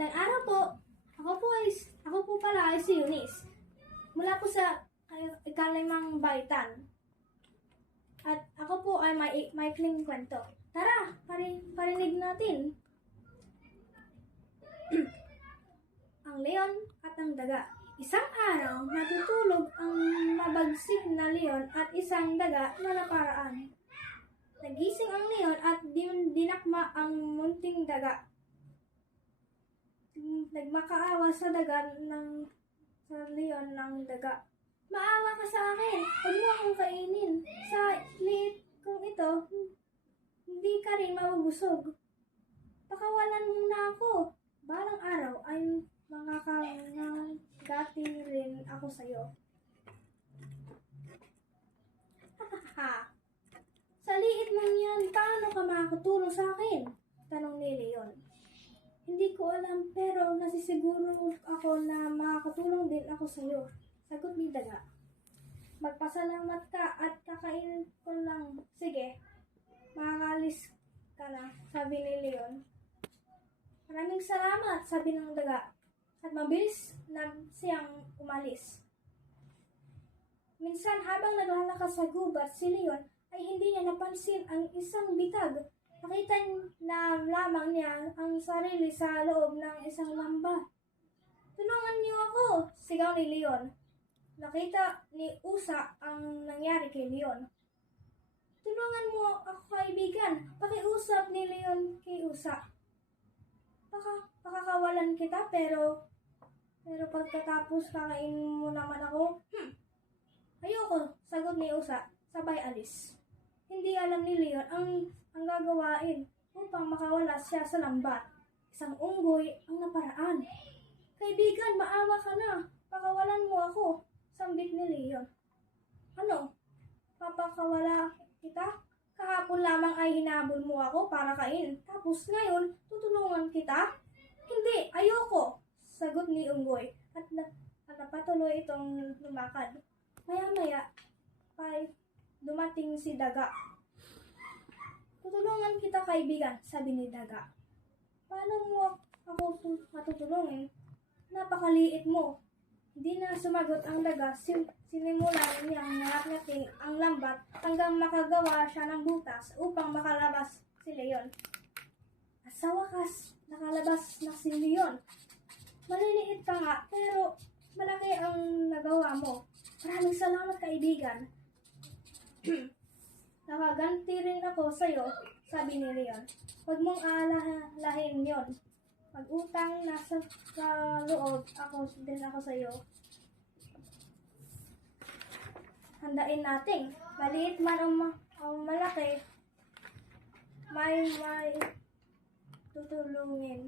Magandang araw po. Ako po pala ay si Eunice. Mula po sa ikalimang baitan. At ako po ay may kling kwento. Tara, parinig natin. Ang leon at ang daga. Isang araw, natutulog ang mabagsik na leon at isang daga na naparaan. Nagising ang leon at dinakma ang munting daga. Nagmakaawa sa leon ng daga. Maawa ka sa akin, huwag mo akong kainin. Sa liit kong ito, hindi ka rin mabubusog. Pakawalan mo na ako. Balang araw ay makakagati rin ako sa'yo. Sa liit mong yan, paano ka makakatulong sa akin? Tanong ni Leon. Hindi ko alam pero nasisiguro ako na makakatulong din ako sa iyo. Sagot ni daga. Magpasalamat ka at kakainin ko lang. Sige, makakalis ka na, sabi ni Leon. Maraming salamat, sabi ng daga. At mabilis na siyang umalis. Minsan habang naglalakas sa gubat si Leon ay hindi niya napansin ang isang bitag. Nakita na lamang niya ang sarili sa loob ng isang lamba. Tulungan niyo ako, sigaw ni Leon. Nakita ni Usa ang nangyari kay Leon. Tulungan mo ako, kaibigan, pakiusap ni Leon kay Usa. Pakakawalan kita pero pagkatapos kakainin mo naman ako. Ayoko, sagot ni Usa, sabay alis. Hindi alam ni Leon ang gagawain upang makawala siya sa lambat. Isang unggoy ang naparaan. Kaibigan, maawa ka na. Pakawalan mo ako, sambit ni Leon. Ano? Papakawala kita? Kahapon lamang ay hinabol mo ako para kain. Tapos ngayon, tutulungan kita? Hindi, ayoko, sagot ni unggoy at napatuloy itong lumakad. Maya-maya, dumating si daga. Tutulungan kita, kaibigan, sabi ni daga. Paano mo ako matutulungin? Napakaliit mo. Hindi na sumagot ang daga. Sinimulan niyang nangakyatin ang lambat hanggang makagawa siya ng butas upang makalabas si Leon. At sa wakas, nakalabas na si Leon. Maliliit ka nga, pero malaki ang nagawa mo. Maraming salamat, kaibigan. Nakaganti rin ako sa'yo, sabi ni Leon. Huwag mong aalahin yon. Pag-utang nasa loob, din ako sa'yo. Handain natin. Maliit man o malaki, may tutulungin.